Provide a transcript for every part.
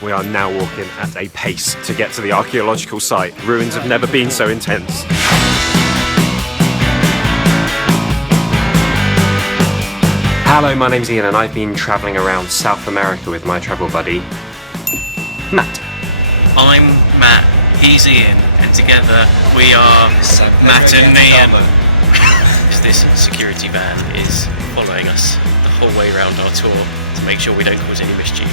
We are now walking at a pace to get to the archaeological site. Ruins have never been so intense. Hello, my name's Ian and I've been travelling around South America with my travel buddy, Matt. I'm Matt, he's Ian, and together we are Matt and Ian. This security van is following us the whole way around our tour to make sure we don't cause any mischief.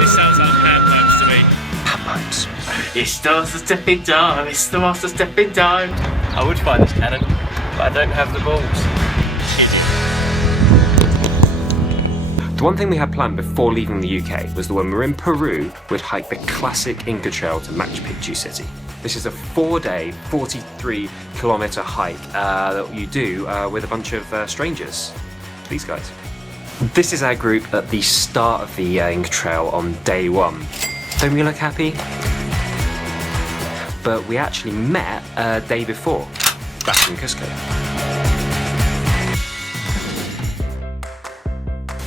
This sounds like panpipes to me. Panpipes. It's the stepping down, it's the master stepping down. I would find this cannon, but I don't have the balls. The one thing we had planned before leaving the UK was that when we were in Peru, we'd hike the classic Inca trail to Machu Picchu city. This is a 4-day, 43-kilometre hike that you do with a bunch of strangers. These guys. This is our group at the start of the Inca trail on day 1. Don't we look happy? But we actually met a day before, back in Cusco.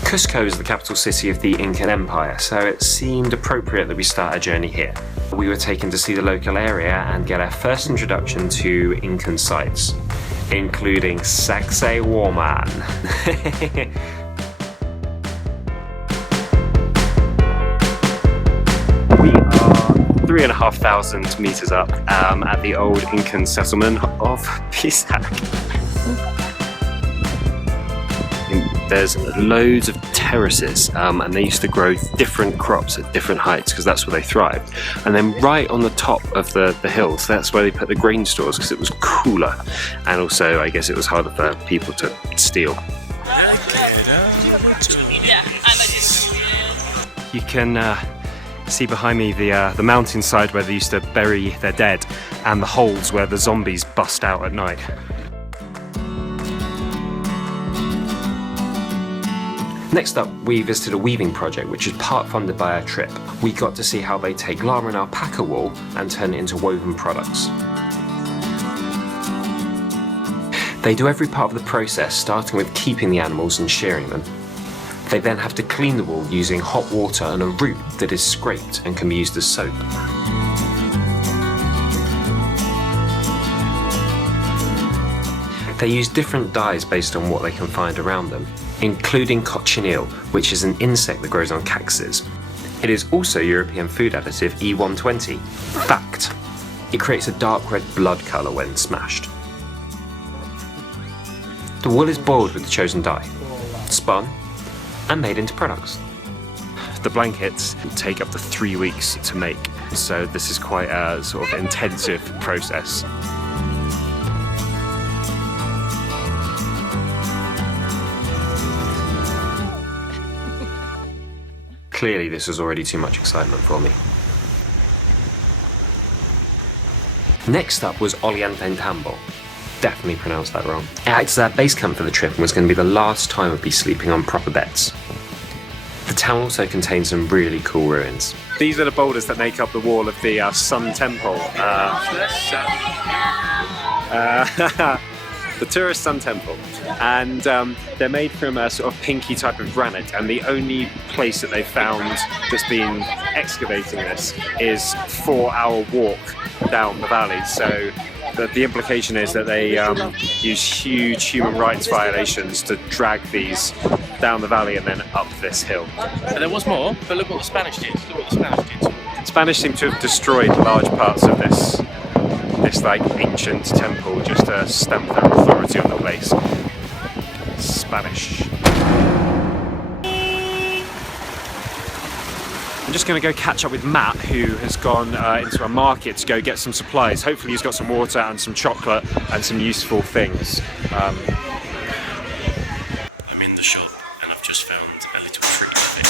Cusco is the capital city of the Incan Empire, so it seemed appropriate that we start our journey here. We were taken to see the local area and get our first introduction to Incan sites, including Sacsayhuaman. We are 3,500 meters up at the old Incan settlement of Pisac. There's loads of terraces and they used to grow different crops at different heights because that's where they thrived. And then right on the top of the hills, that's where they put the grain stores because it was cooler, and also I guess it was harder for people to steal. You can see behind me the mountainside where they used to bury their dead, and the holes where the zombies bust out at night. Next up, we visited a weaving project which is part funded by our trip. We got to see how they take llama and alpaca wool and turn it into woven products. They do every part of the process, starting with keeping the animals and shearing them. They then have to clean the wool using hot water and a root that is scraped and can be used as soap. They use different dyes based on what they can find around them, including cochineal, which is an insect that grows on cactuses. It is also European food additive E120. Fact: it creates a dark red blood colour when smashed. The wool is boiled with the chosen dye, spun, and made into products. The blankets take up to 3 weeks to make, so this is quite a sort of intensive process. Clearly this was already too much excitement for me. Next up was Ollantaytambo. Definitely pronounced that wrong. It acts as our base camp for the trip and was going to be the last time we'd be sleeping on proper beds. The town also contains some really cool ruins. These are the boulders that make up the wall of the Sun Temple. The tourist Sun Temple, and they're made from a sort of pinky type of granite, and the only place that they've found that's been excavating this is 4-hour walk down the valley. So the implication is that they use huge human rights violations to drag these down the valley and then up this hill. And there was more, but look what the Spanish did. Look what the Spanish did. The Spanish seem to have destroyed large parts of this like ancient temple just to stamp their authority on the place. Spanish. I'm just going to go catch up with Matt, who has gone into a market to go get some supplies. Hopefully he's got some water and some chocolate and some useful things. I'm in the shop and I've just found a little treat for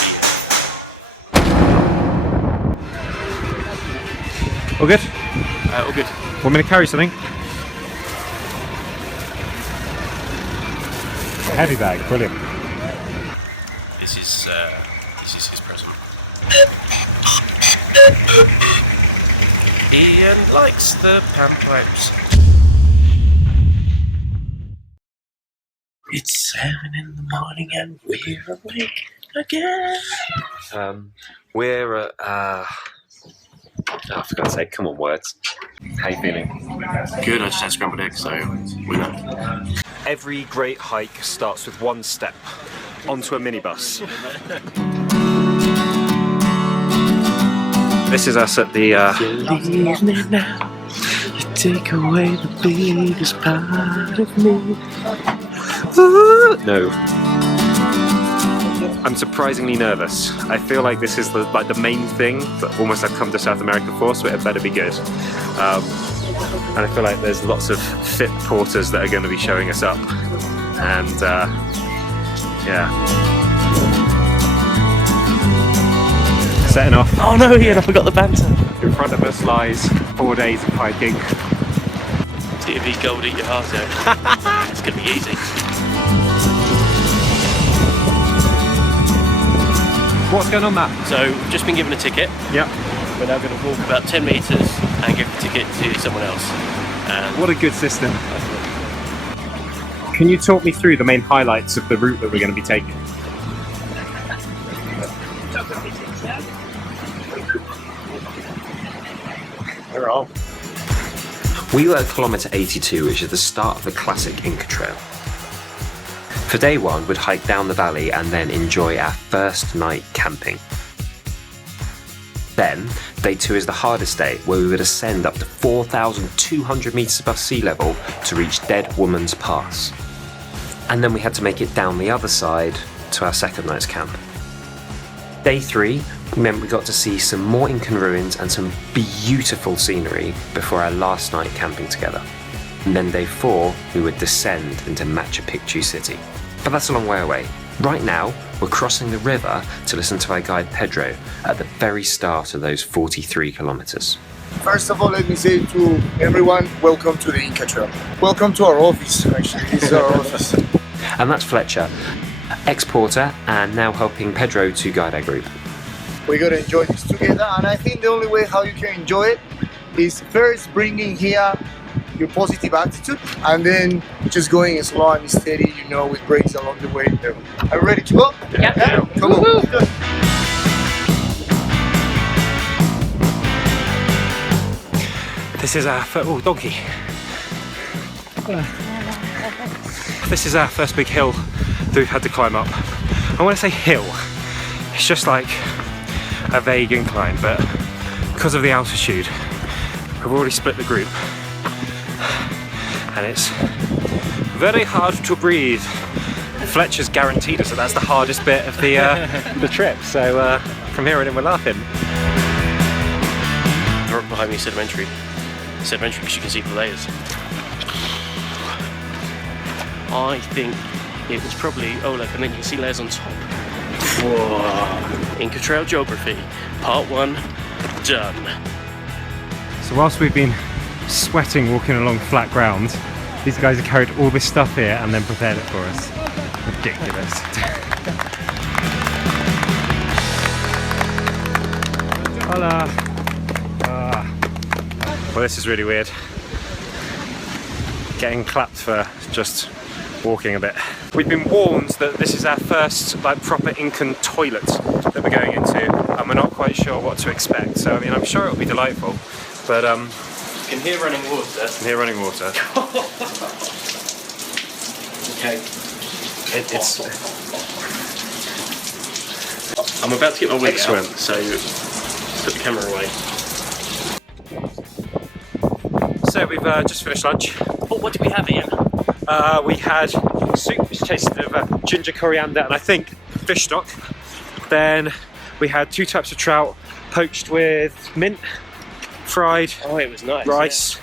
Ian. All good? All good. Want me to carry something? A heavy bag, brilliant. This is his present. Ian likes the panpipes. It's 7 in the morning and we're awake again. We're at, oh, for God's sake, come on, words. How you feeling? Good, I just had scrambled eggs, so we know. Every great hike starts with one step onto a minibus. This is us at the. Leave me now. You take away the biggest part of me. No. I'm surprisingly nervous. I feel like this is the main thing that almost I've come to South America for, so it better be good. And I feel like there's lots of fit porters that are going to be showing us up. And yeah. Setting off. Oh no, Ian, I forgot the banter. In front of us lies 4 days of hiking. TV gold, eat your heart out. It's going to be easy. What's going on, Matt? So, just been given a ticket. Yep. We're now going to walk about 10 metres and give the ticket to someone else. What a good system. Can you talk me through the main highlights of the route that we're going to be taking? We're on. We were at kilometre 82, which is the start of the classic Inca Trail. For day one, we'd hike down the valley and then enjoy our first night camping. Then, day two is the hardest day, where we would ascend up to 4,200 metres above sea level to reach Dead Woman's Pass. And then we had to make it down the other side to our second night's camp. Day three meant we got to see some more Incan ruins and some beautiful scenery before our last night camping together. And then day four, we would descend into Machu Picchu city. But that's a long way away. Right now, we're crossing the river to listen to our guide Pedro at the very start of those 43 kilometers. First of all, let me say to everyone, welcome to the Inca Trail. Welcome to our office, actually. This is our office. And that's Fletcher, ex-porter and now helping Pedro to guide our group. We're gonna enjoy this together, and I think the only way how you can enjoy it is first bringing here your positive attitude, and then just going slow and steady, you know, with breaks along the way. Are you ready to go? Yeah. Come on. This is our donkey. This is our first big hill that we've had to climb up. I want to say hill. It's just like a vague incline, but because of the altitude, we've already split the group, and it's very hard to breathe. Fletcher's guaranteed us that that's the hardest bit of the the trip. So from here on in, we're laughing. The rock behind me is sedimentary. Sedimentary because you can see the layers. I think it was probably Olaf, and then you can see layers on top. Whoa. Inca Trail Geography, part 1, done. So whilst we've been sweating walking along flat ground, these guys have carried all this stuff here and then prepared it for us. Ridiculous. Hola. Well, this is really weird. Getting clapped for just walking a bit. We've been warned that this is our first proper Incan toilet that we're going into, and we're not quite sure what to expect. So I mean, I'm sure it'll be delightful, but You can hear running water. I can hear running water. Okay. It's I'm about to get my wig excellent. out, so put the camera away. So we've just finished lunch. Oh, what did we have, Ian? We had soup which tasted of ginger, coriander, and I think fish stock. Then we had 2 types of trout, poached with mint, fried, Oh, it was nice. rice,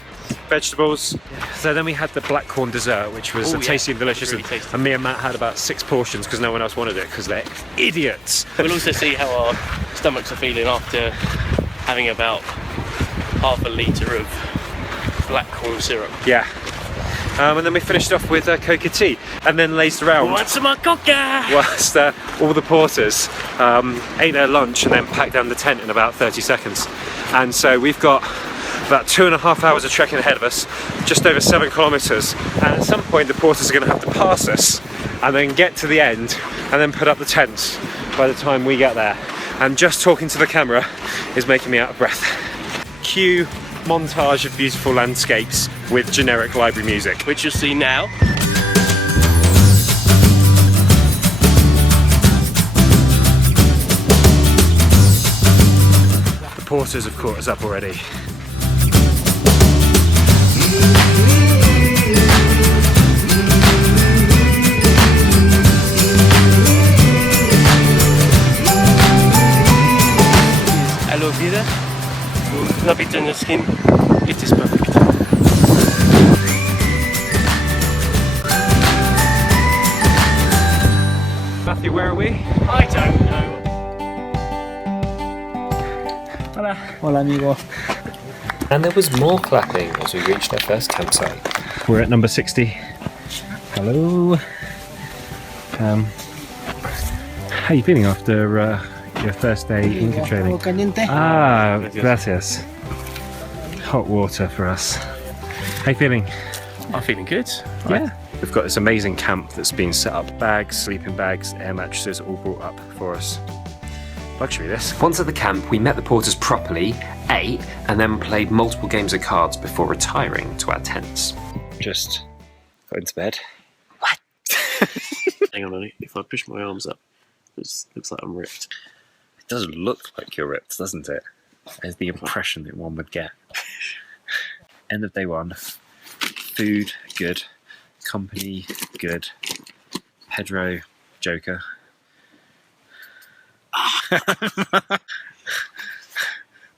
vegetables. So then we had the black corn dessert, which was tasty and delicious. Really tasty. And me and Matt had about 6 portions because no one else wanted it because they're idiots. We'll also see how our stomachs are feeling after having about half a litre of black corn syrup. Yeah. And then we finished off with coca tea and then lazed around What's my coca? whilst all the porters ate their lunch and then packed down the tent in about 30 seconds. And so we've got about 2.5 hours of trekking ahead of us, just over 7 kilometres, and at some point the porters are going to have to pass us and then get to the end and then put up the tents by the time we get there. and just talking to the camera is making me out of breath. Cue montage of beautiful landscapes with generic library music. Which you'll see now. The porters have caught us up already. Aloe vera, rub it on your skin, it is perfect. Matthew, where are we? I don't know. Hola. Hola, amigo. And there was more clapping as we reached our first campsite. We're at number 60. Hello. How are you feeling after your first day Inca training? Ah, gracias. Hot water for us. How you feeling? I'm feeling good. Yeah. We've got this amazing camp that's been set up. Bags, sleeping bags, air mattresses, all brought up for us. Luxury this. Once at the camp, we met the porters properly, ate, and then played multiple games of cards before retiring to our tents. Just got into bed. What? Hang on a minute, if I push my arms up, it looks like I'm ripped. It does look like you're ripped, doesn't it? There's the impression that one would get. End of day one. Food, good. Company, good. Pedro, joker.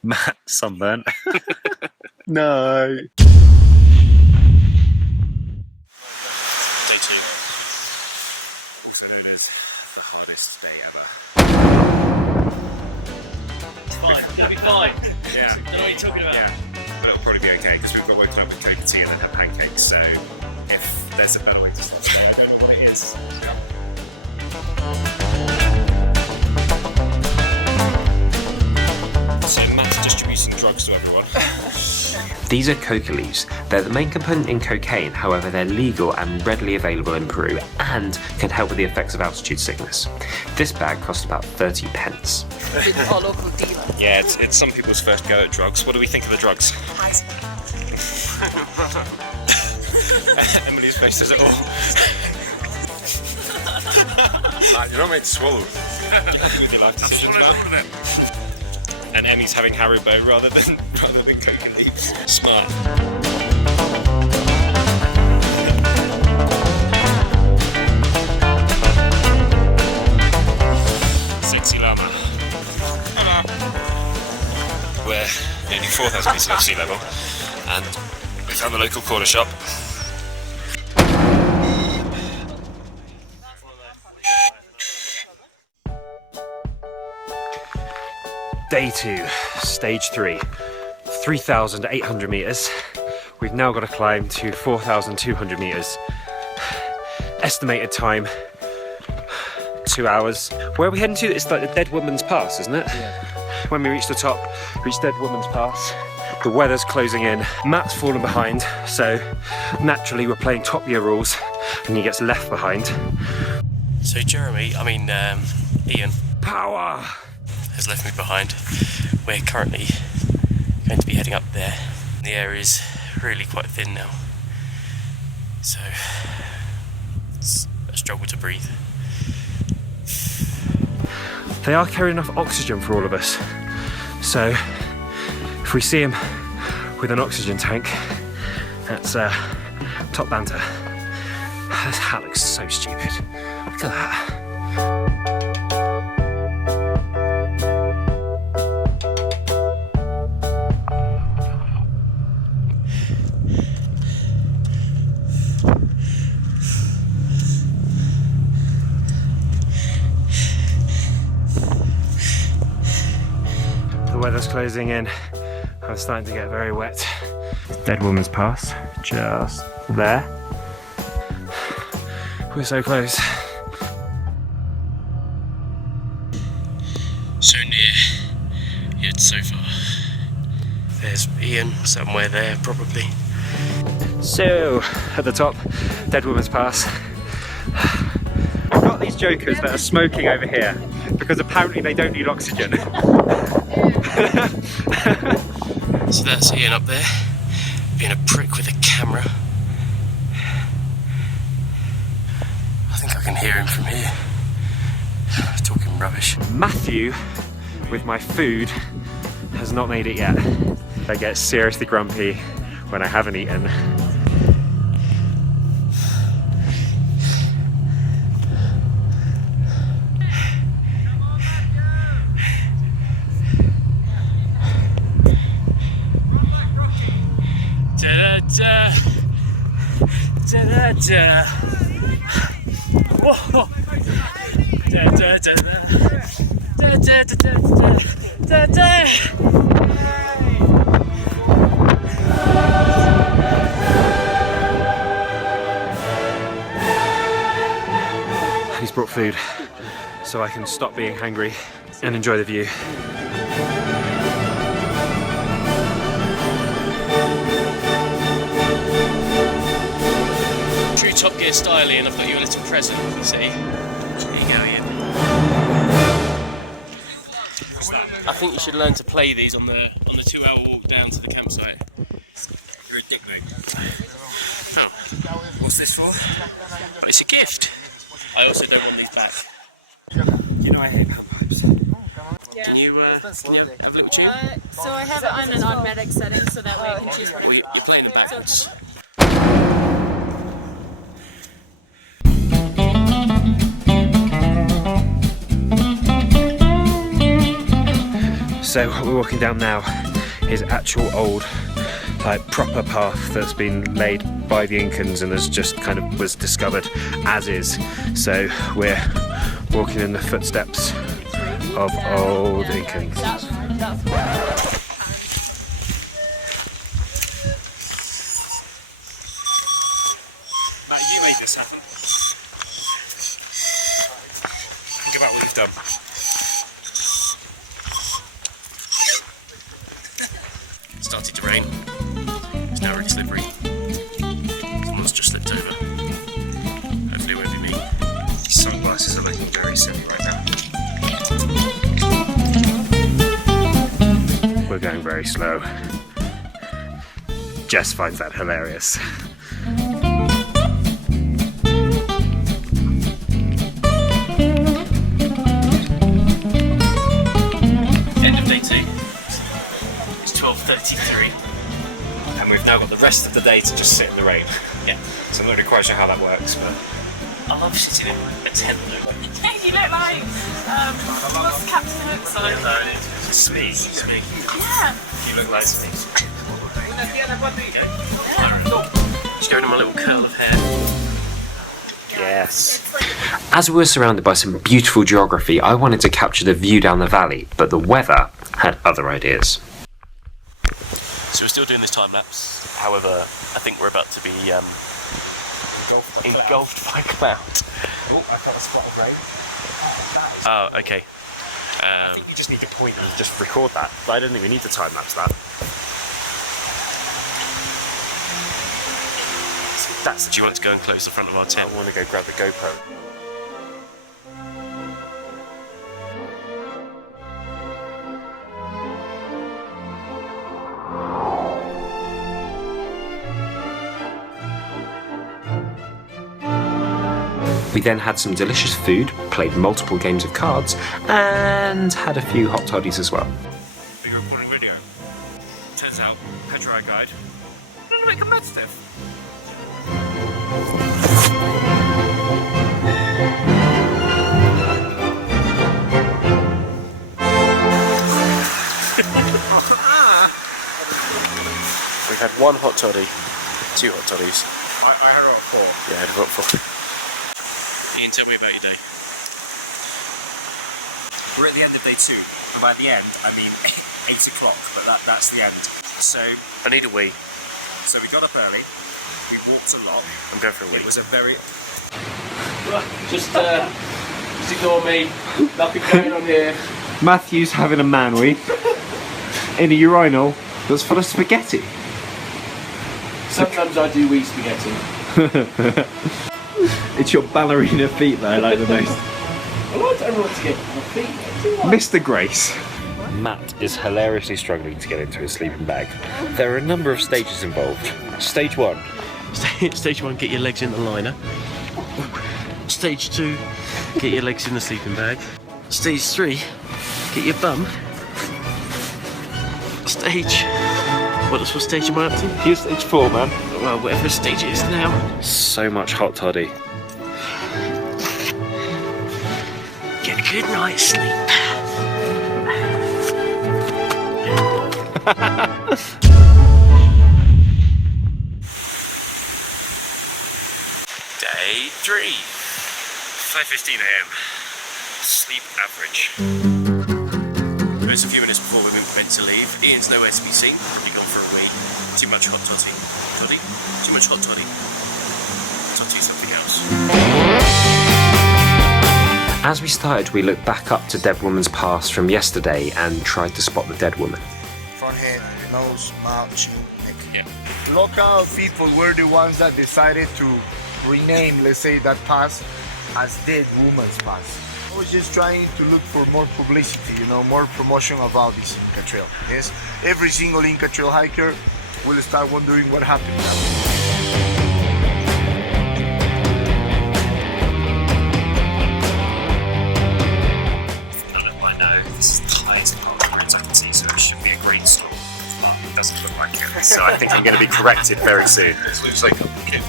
Matt, sunburnt. No. Day 2. Also known as the hardest day ever. It's fine, it's gonna be fine. Yeah. I know what you're talking about. Yeah. But it'll probably be okay because we've got woken up with cocoa tea and then had pancakes, so if there's a better way to start, I don't know what it is. So Matt's distributing drugs to everyone. These are coca leaves. They're the main component in cocaine, however they're legal and readily available in Peru and can help with the effects of altitude sickness. This bag cost about 30 pence. With our local dealer. Yeah, it's some people's first go at drugs. What do we think of the drugs? Nice. Emily's face says it all. Like, you're not meant to swallow. Would you like to swallow? And Emmy's having Haribo rather than coca leaves. Smart. Sexy llama. Hello. We're nearly 4,000 meters above sea level, and we found the local corner shop. Day 2, stage 3, 3,800 meters. We've now got to climb to 4,200 meters. Estimated time, 2 hours. Where are we heading to? It's like the Dead Woman's Pass, isn't it? Yeah. When we reach the top, reach Dead Woman's Pass, the weather's closing in. Matt's fallen behind, so naturally we're playing top gear rules and he gets left behind. So Ian, Power! has left me behind. We're currently going to be heading up there. The air is really quite thin now, so it's a struggle to breathe. They are carrying enough oxygen for all of us, so if we see him with an oxygen tank, that's top banter. This hat looks so stupid. Look at that. The weather's closing in. I'm starting to get very wet. Dead Woman's Pass, just there. We're so close. So near, yet so far. There's Ian somewhere there, probably. So, at the top, Dead Woman's Pass. We've got these jokers that are smoking over here. because apparently they don't need oxygen. So that's Ian up there, being a prick with a camera. I think I can hear him from here, talking rubbish. Matthew, with my food, has not made it yet. I get seriously grumpy when I haven't eaten. Da-da-da. Da-da-da. Whoa. Da-da-da. Da-da-da-da-da-da. He's brought food so I can stop being hungry and enjoy the view. True Top Gear style, Ian. I've got you a little present, you see. There you go, Ian. I think you should learn to play these on the 2-hour walk down to the campsite. You're a dick, mate. Oh. What's this for? But it's a gift. I also don't want these back. You know I hate bagpipes. Yeah. Can you have a little tune? So I have it on an automatic setting, so that way you can choose whatever Well, you want. you're playing it backwards. So what we're walking down now is actual old, like proper path that's been laid by the Incans and has just kind of was discovered as is. So we're walking in the footsteps of old Incans. You made this happen. Think about what you've done. It started to rain. It's now really slippery. Someone's just slipped over. Hopefully it won't be me. These sunglasses are looking very silly right now. We're going very slow. Jess finds that hilarious. End of day 2. It's 12:33. And we've now got the rest of the day to just sit in the rain. Yeah. So I'm not really quite sure how that works, but... I love sitting in a tent though. You look like, what's Captain Hook's like? Speak. Yeah. You look like me. Just going in my little curl of hair. Yes. As we were surrounded by some beautiful geography, I wanted to capture the view down the valley, but the weather had other ideas. So we're still doing this time lapse. However, I think we're about to be engulfed by cloud. Oh, I got a spot of rain. Oh, okay. I think you just need to point and just record that. But I don't think we need to time lapse that. That's. Do you want to go and close the front of our tent? I want to go grab the GoPro. We then had some delicious food, played multiple games of cards, and had a few hot toddies as well. Are you recording video? Turns out, Pedro Guide doesn't make competitive. We've had one hot toddy, 2 hot toddies. I had about 4. Yeah, I had about 4. Ian, tell me about your day. We're at the end of day 2, and by the end, I mean 8 o'clock, but that's the end. So I need a wee. we got up early, we walked a lot. I'm going for a wee. It was a very... Just ignore me. Nothing going on here. Matthew's having a man wee in a urinal that's full of spaghetti. Sometimes I do wee spaghetti. It's your ballerina feet that I like the most. I want everyone to get Mr. Grace. Matt is hilariously struggling to get into his sleeping bag. There are a number of stages involved. Stage 1. Stage 1, get your legs in the liner. Stage 2, get your legs in the sleeping bag. Stage 3, get your bum. What stage am I up to? Here's stage 4, man. Well, whatever stage it is now. So much hot toddy. Get a good night's sleep. Day 3. 5:15 AM. Sleep average. It's a few minutes before we've been meant to leave. Ian's nowhere to be seen. Probably gone for a wee. Too much hot toddy. Toddy? Too much hot toddy. Toddy something else. As we started, we looked back up to Dead Woman's Pass from yesterday and tried to spot the dead woman. Front head, nose, mouth, chin, neck. Yeah. Local people were the ones that decided to rename, let's say, that pass as Dead Woman's Pass. I was just trying to look for more publicity, you know, more promotion about this Inca Trail. Yes, every single Inca Trail hiker will start wondering what happened now. Doesn't look like it, so I think I'm going to be corrected very soon. This looks like a kid.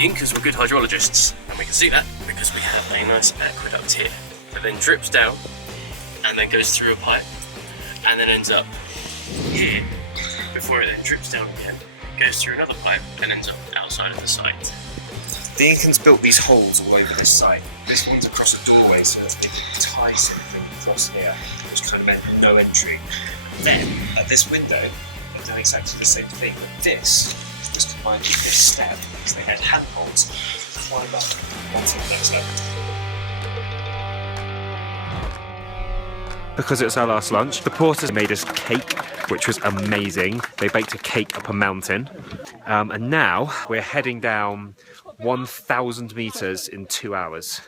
Incas were good hydrologists, and we can see that because we have a nice aqueduct here that then drips down and then goes through a pipe and then ends up here before it then drips down again, goes through another pipe and ends up outside of the site. The Incans built these holes all over this site. This one's across a doorway, so there's big ties everything across here, which kind of meant no entry. Then, at this window, they've done exactly the same thing, but this was combined with this step, because they had handholds to climb up onto the next level. Because it's our last lunch, the porters made us cake, which was amazing. They baked a cake up a mountain. And now we're heading down 1,000 meters in 2 hours.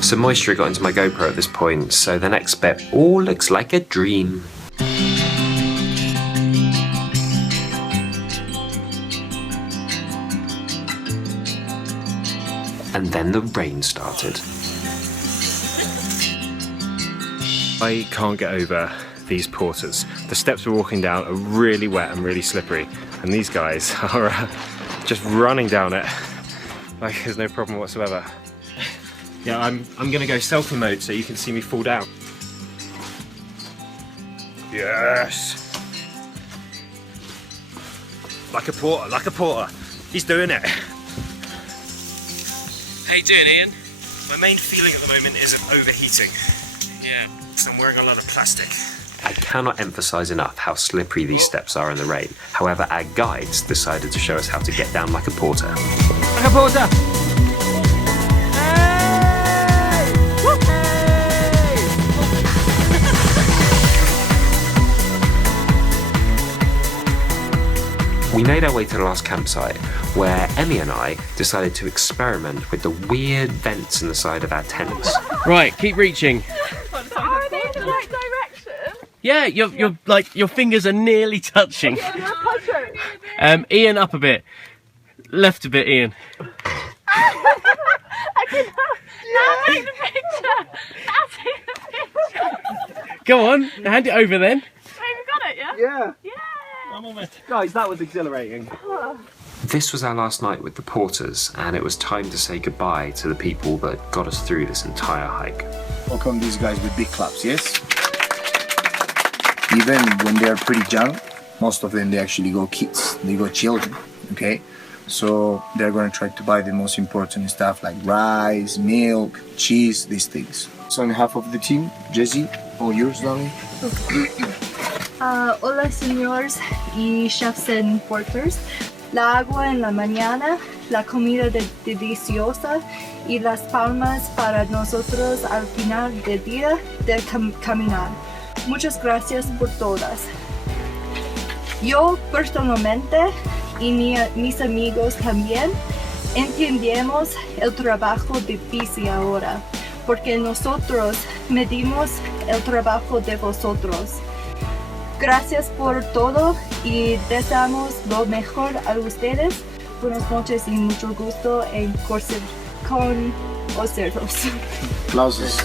Some moisture got into my GoPro at this point, so the next bit all looks like a dream. And then the rain started. I can't get over these porters. The steps we're walking down are really wet and really slippery, and these guys are just running down it like there's no problem whatsoever. Yeah, I'm gonna go selfie mode so you can see me fall down. Yes! Like a porter, like a porter. He's doing it. How you doing, Ian? My main feeling at the moment is overheating. Yeah. So I'm wearing a lot of plastic. I cannot emphasize enough how slippery these steps are in the rain. However, our guides decided to show us how to get down like a porter. Like a porter! We made our way to the last campsite, where Emmy and I decided to experiment with the weird vents in the side of our tents. Right, keep reaching. Are they in the right direction? Yeah, you're like your fingers are nearly touching. Ian, up a bit. Left a bit, Ian. I can now take the picture. Now take the picture. Go on, hand it over then. Wait, we got it, yeah? Yeah. Yeah. Guys, that was exhilarating. This was our last night with the porters, and it was time to say goodbye to the people that got us through this entire hike. Welcome these guys with big claps, yes? Even when they're pretty young, most of them, they actually go kids, they go children, okay? So they're gonna try to buy the most important stuff like rice, milk, cheese, these things. So on behalf of the team, Jessie, all yours, darling. Hola señores y chefs and porters. La agua en la mañana, la comida deliciosa y las palmas para nosotros al final del día del caminar. Muchas gracias por todas. Yo personalmente y mis amigos también Entendemos el trabajo difícil ahora, porque nosotros medimos el trabajo de vosotros. Gracias por todo y deseamos lo mejor a ustedes. Buenas noches y mucho gusto en conoceros. Aplausos.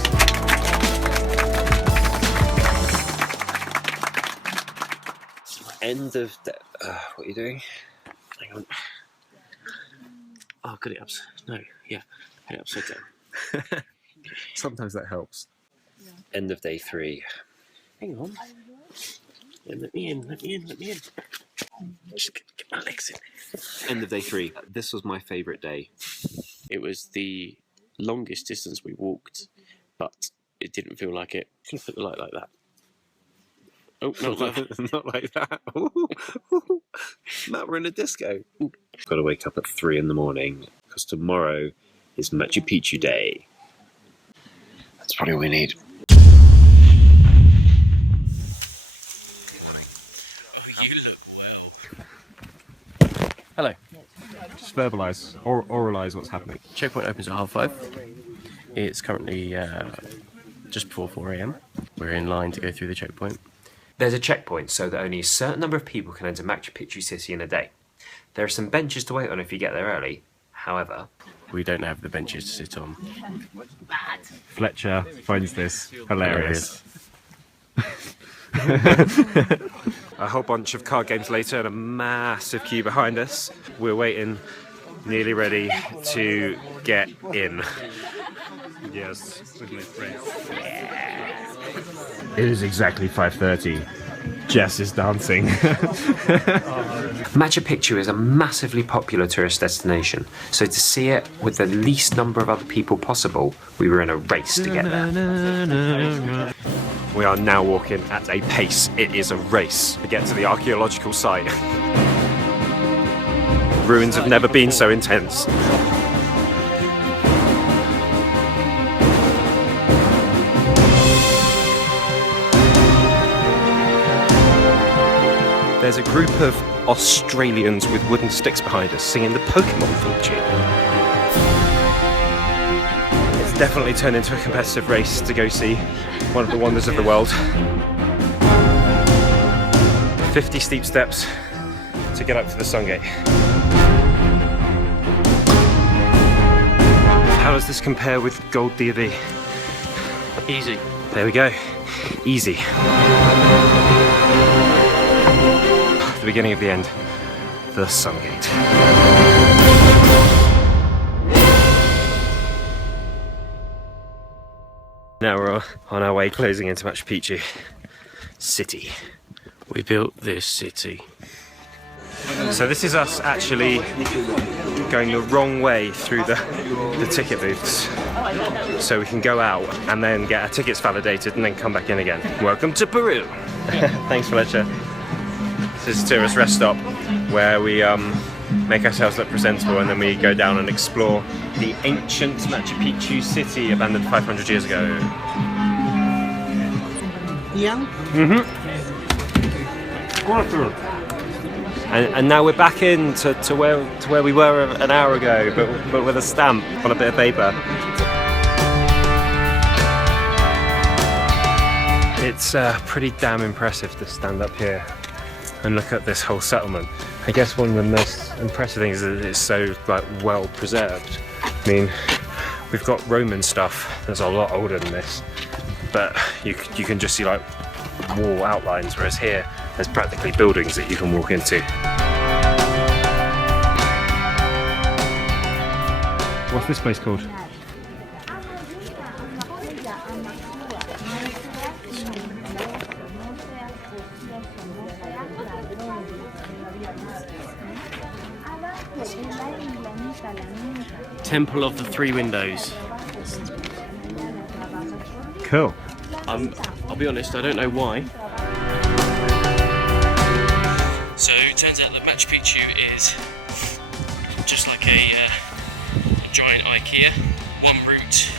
End of day. What are you doing? Hang on. Oh, got it up. No, yeah, got it upside down. Sometimes that helps. End of day 3. Hang on. Yeah, let me in. Just get my legs in. End of day 3. This was my favourite day. It was the longest distance we walked, but it didn't feel like it. Can you put the light like that? Oh, not like that. Not like that. Matt, we're in a disco. Got to wake up at 3 in the morning because tomorrow is Machu Picchu Day. That's probably what we need. You look well. Hello. Just verbalise or oralise what's happening. Checkpoint opens at 5:30. It's currently just before 4 a.m. We're in line to go through the checkpoint. There's a checkpoint so that only a certain number of people can enter Machu Picchu City in a day. There are some benches to wait on if you get there early. However, We don't have the benches to sit on. Fletcher finds this hilarious. A whole bunch of card games later and a massive queue behind us. We're waiting, nearly ready to get in. Yes, with my friends. It is exactly 5:30. Jess is dancing. Machu Picchu is a massively popular tourist destination, so to see it with the least number of other people possible, we were in a race to get there. We are now walking at a pace. It is a race to get to the archaeological site. Ruins have never been so intense. There's a group of Australians with wooden sticks behind us singing the Pokemon theme tune. It's definitely turned into a competitive race to go see one of the wonders of the world. 50 steep steps to get up to the sun gate. How does this compare with Gold D&D? Easy. There we go. Easy. The beginning of the end, the sun gate. Now we're on our way closing into Machu Picchu City. We built this city. So this is us actually going the wrong way through the ticket booths. So we can go out and then get our tickets validated and then come back in again. Welcome to Peru. Thanks, Fletcher. This is a tourist rest stop where we make ourselves look presentable and then we go down and explore the ancient Machu Picchu city abandoned 500 years ago. Yeah. And now we're back in to where we were an hour ago, but with a stamp on a bit of paper. It's pretty damn impressive to stand up here and look at this whole settlement. I guess one of the most impressive things is that it's so well preserved. I mean, we've got Roman stuff that's a lot older than this, but you can just see wall outlines, whereas here there's practically buildings that you can walk into. What's this place called? Temple of the Three Windows. Cool. I'll be honest, I don't know why. So it turns out that Machu Picchu is just like a giant IKEA. One route,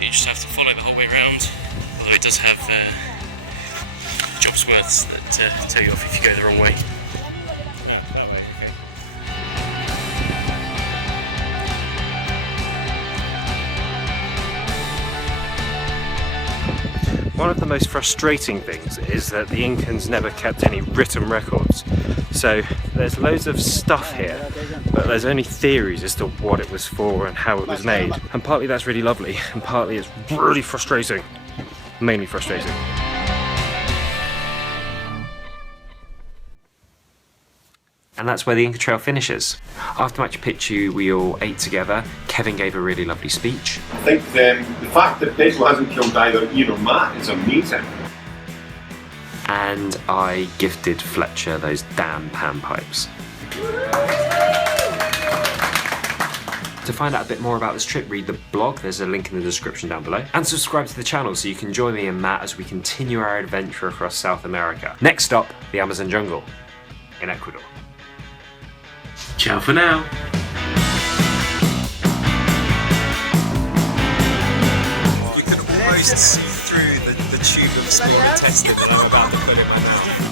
you just have to follow the whole way around. Although it does have jobs worths that tell you off if you go the wrong way. One of the most frustrating things is that the Incans never kept any written records. So there's loads of stuff here, but there's only theories as to what it was for and how it was made. And partly that's really lovely, and partly it's really frustrating. Mainly frustrating. And that's where the Inca Trail finishes. After Machu Picchu, we all ate together. Kevin gave a really lovely speech. I think the fact that Petrol hasn't killed either Ian or Matt is amazing. And I gifted Fletcher those damn panpipes. To find out a bit more about this trip, read the blog, there's a link in the description down below. And subscribe to the channel so you can join me and Matt as we continue our adventure across South America. Next stop, the Amazon jungle in Ecuador. Ciao for now. You can almost see through the tube of small intestine that I'm about to put in my mouth.